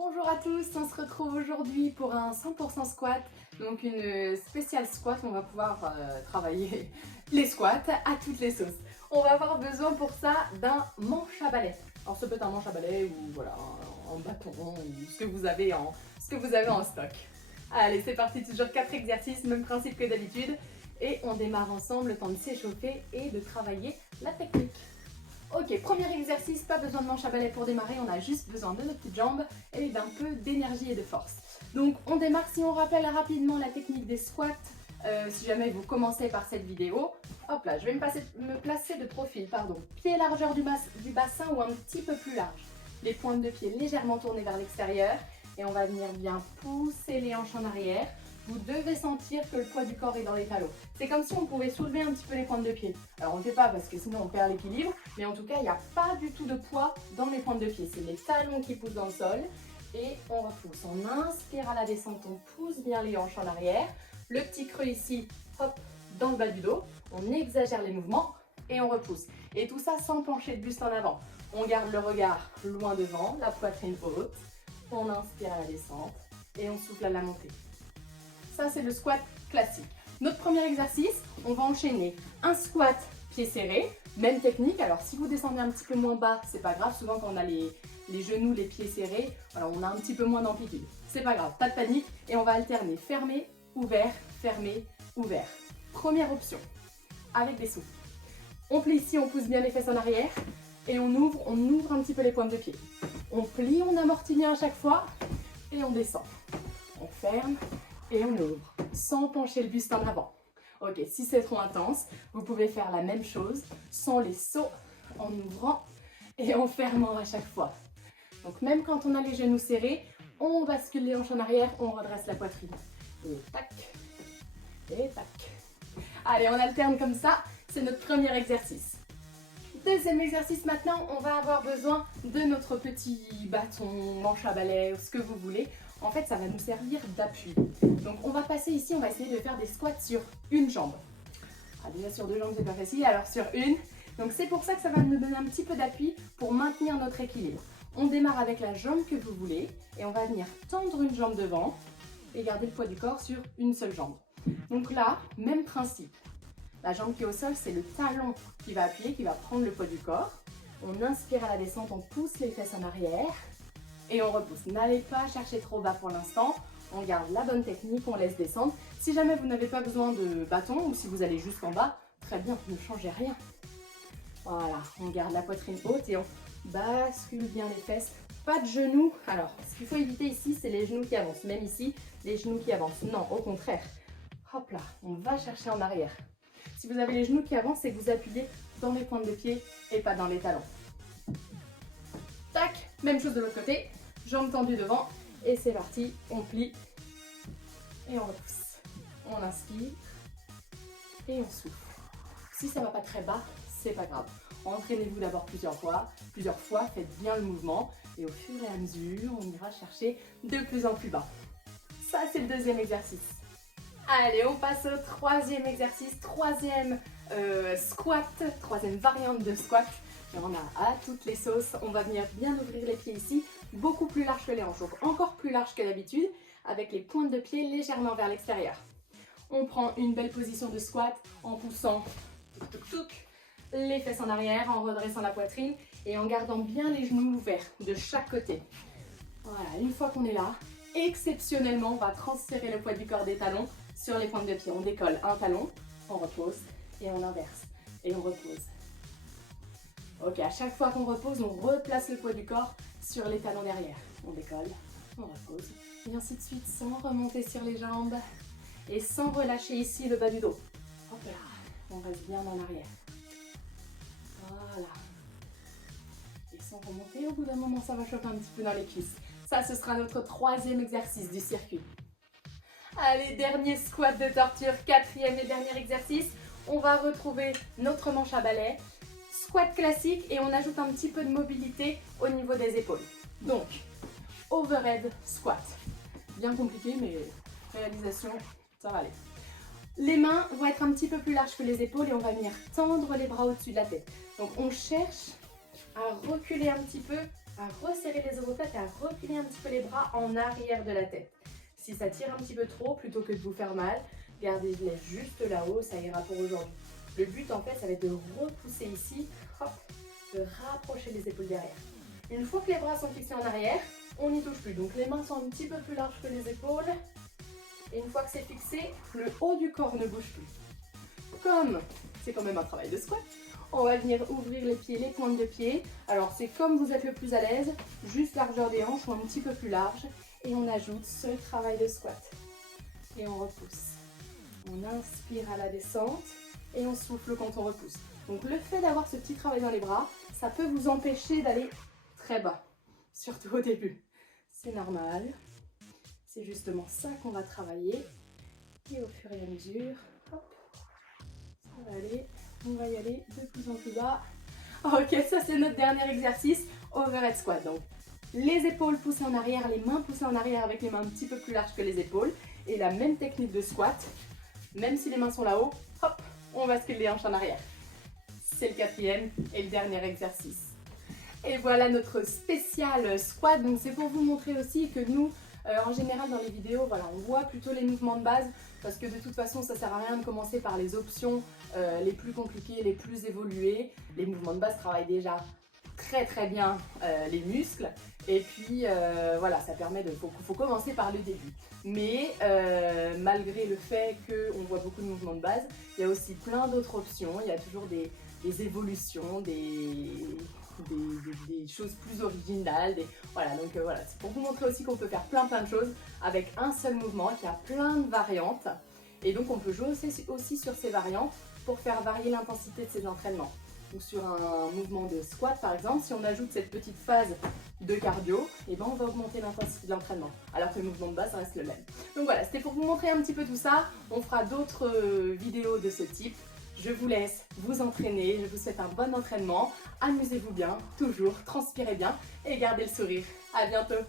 Bonjour à tous, on se retrouve aujourd'hui pour un 100% squat, donc une spéciale squat, on va pouvoir travailler les squats à toutes les sauces. On va avoir besoin pour ça d'un manche à balai. Alors ça peut être un manche à balai ou voilà, un bâton ou ce que vous avez en stock. Allez, c'est parti, toujours 4 exercices, même principe que d'habitude. Et on démarre ensemble, le temps de s'échauffer et de travailler la technique. Ok, premier exercice, pas besoin de manche à balai pour démarrer, on a juste besoin de nos petites jambes et d'un peu d'énergie et de force. Donc on démarre, si on rappelle rapidement la technique des squats, si jamais vous commencez par cette vidéo, hop là, je vais me placer de profil, pied largeur du bassin ou un petit peu plus large. Les pointes de pied légèrement tournées vers l'extérieur et on va venir bien pousser les hanches en arrière. Vous devez sentir que le poids du corps est dans les talons. C'est comme si on pouvait soulever un petit peu les pointes de pied. Alors on ne le fait pas parce que sinon on perd l'équilibre, mais en tout cas il n'y a pas du tout de poids dans les pointes de pied. C'est les talons qui poussent dans le sol et on repousse. On inspire à la descente, on pousse bien les hanches en arrière. Le petit creux ici, hop, dans le bas du dos. On exagère les mouvements et on repousse. Et tout ça sans pencher le buste en avant. On garde le regard loin devant, la poitrine haute. On inspire à la descente et on souffle à la montée. Ça, c'est le squat classique. Notre premier exercice, on va enchaîner un squat pied serré, même technique. Alors, si vous descendez un petit peu moins bas, c'est pas grave. Souvent, quand on a les genoux, les pieds serrés, alors on a un petit peu moins d'amplitude. C'est pas grave, pas de panique. Et on va alterner fermé, ouvert, fermé, ouvert. Première option, avec des souffles. On plie ici, on pousse bien les fesses en arrière et on ouvre un petit peu les pointes de pied. On plie, on amortit bien à chaque fois et on descend. On ferme. Et on ouvre, sans pencher le buste en avant. Ok, si c'est trop intense, vous pouvez faire la même chose, sans les sauts, en ouvrant et en fermant à chaque fois. Donc même quand on a les genoux serrés, on bascule les hanches en arrière, on redresse la poitrine. Et tac, et tac. Allez, on alterne comme ça, c'est notre premier exercice. Deuxième exercice maintenant, on va avoir besoin de notre petit bâton, manche à balai, ce que vous voulez. En fait, ça va nous servir d'appui. Donc, on va passer ici, on va essayer de faire des squats sur une jambe. Ah, déjà sur deux jambes, c'est pas facile, alors sur une. Donc, c'est pour ça que ça va nous donner un petit peu d'appui pour maintenir notre équilibre. On démarre avec la jambe que vous voulez et on va venir tendre une jambe devant et garder le poids du corps sur une seule jambe. Donc là, même principe. La jambe qui est au sol, c'est le talon qui va appuyer, qui va prendre le poids du corps. On inspire à la descente, on pousse les fesses en arrière et on repousse. N'allez pas chercher trop bas pour l'instant. On garde la bonne technique, on laisse descendre. Si jamais vous n'avez pas besoin de bâton ou si vous allez juste en bas, très bien, ne changez rien. Voilà, on garde la poitrine haute et on bascule bien les fesses. Pas de genoux. Alors, ce qu'il faut éviter ici, c'est les genoux qui avancent. Même ici, les genoux qui avancent. Non, au contraire. Hop là, on va chercher en arrière. Si vous avez les genoux qui avancent, c'est que vous appuyez dans les pointes de pied et pas dans les talons. Tac, même chose de l'autre côté. Jambes tendues devant et c'est parti. On plie et on repousse. On inspire et on souffle. Si ça ne va pas très bas, c'est pas grave. Entraînez-vous d'abord plusieurs fois, faites bien le mouvement et au fur et à mesure, on ira chercher de plus en plus bas. Ça, c'est le deuxième exercice. Allez, on passe au troisième exercice, troisième squat, troisième variante de squat. Et on a à toutes les sauces, on va venir bien ouvrir les pieds ici, beaucoup plus large que les hanches, donc encore plus large que d'habitude, avec les pointes de pied légèrement vers l'extérieur. On prend une belle position de squat en poussant les fesses en arrière, en redressant la poitrine et en gardant bien les genoux ouverts de chaque côté. Voilà, une fois qu'on est là, exceptionnellement, on va transférer le poids du corps des talons sur les pointes de pied. On décolle un talon, on repose et on inverse et on repose. Ok, à chaque fois qu'on repose, on replace le poids du corps sur les talons derrière. On décolle, on repose et ainsi de suite sans remonter sur les jambes et sans relâcher ici le bas du dos. Hop là, on reste bien en arrière. Voilà. Et sans remonter, au bout d'un moment, ça va choper un petit peu dans les cuisses. Ça, ce sera notre troisième exercice du circuit. Allez, dernier squat de torture, quatrième et dernier exercice. On va retrouver notre manche à balai, squat classique et on ajoute un petit peu de mobilité au niveau des épaules. Donc, overhead squat. Bien compliqué, mais réalisation, ça va aller. Les mains vont être un petit peu plus larges que les épaules et on va venir tendre les bras au-dessus de la tête. Donc, on cherche à reculer un petit peu à resserrer les omoplates et à replier un petit peu les bras en arrière de la tête. Si ça tire un petit peu trop, plutôt que de vous faire mal, gardez-les juste là-haut, ça ira pour aujourd'hui. Le but en fait, ça va être de repousser ici, hop, de rapprocher les épaules derrière. Une fois que les bras sont fixés en arrière, on n'y touche plus. Donc les mains sont un petit peu plus larges que les épaules. Et une fois que c'est fixé, le haut du corps ne bouge plus. Comme c'est quand même un travail de squat, on va venir ouvrir les pieds, les pointes de pied. Alors c'est comme vous êtes le plus à l'aise, juste largeur des hanches ou un petit peu plus large. Et on ajoute ce travail de squat. Et on repousse. On inspire à la descente et on souffle quand on repousse. Donc le fait d'avoir ce petit travail dans les bras, ça peut vous empêcher d'aller très bas, surtout au début. C'est normal. C'est justement ça qu'on va travailler. Et au fur et à mesure, hop, ça va aller. On va y aller de plus en plus bas. Ok, ça c'est notre dernier exercice, overhead squat. Donc les épaules poussées en arrière, les mains poussées en arrière avec les mains un petit peu plus larges que les épaules. Et la même technique de squat, même si les mains sont là-haut, hop, on bascule les hanches en arrière. C'est le quatrième et le dernier exercice. Et voilà notre spécial squat. Donc c'est pour vous montrer aussi que nous, en général dans les vidéos, voilà, on voit plutôt les mouvements de base parce que de toute façon ça sert à rien de commencer par les options les plus compliquées, les plus évoluées. Les mouvements de base travaillent déjà très bien les muscles et puis voilà, ça permet de, faut commencer par le début. Mais malgré le fait qu'on voit beaucoup de mouvements de base, il y a aussi plein d'autres options. Il y a toujours des évolutions, des choses plus originales. Voilà, donc voilà, c'est pour vous montrer aussi qu'on peut faire plein de choses avec un seul mouvement, qu'il y a plein de variantes. Et donc on peut jouer aussi sur ces variantes pour faire varier l'intensité de ces entraînements. Donc sur un mouvement de squat par exemple, si on ajoute cette petite phase de cardio, et ben on va augmenter l'intensité de l'entraînement, alors que le mouvement de base reste le même. Donc voilà, c'était pour vous montrer un petit peu tout ça. On fera d'autres vidéos de ce type. Je vous laisse vous entraîner, je vous souhaite un bon entraînement. Amusez-vous bien, toujours, transpirez bien et gardez le sourire. À bientôt!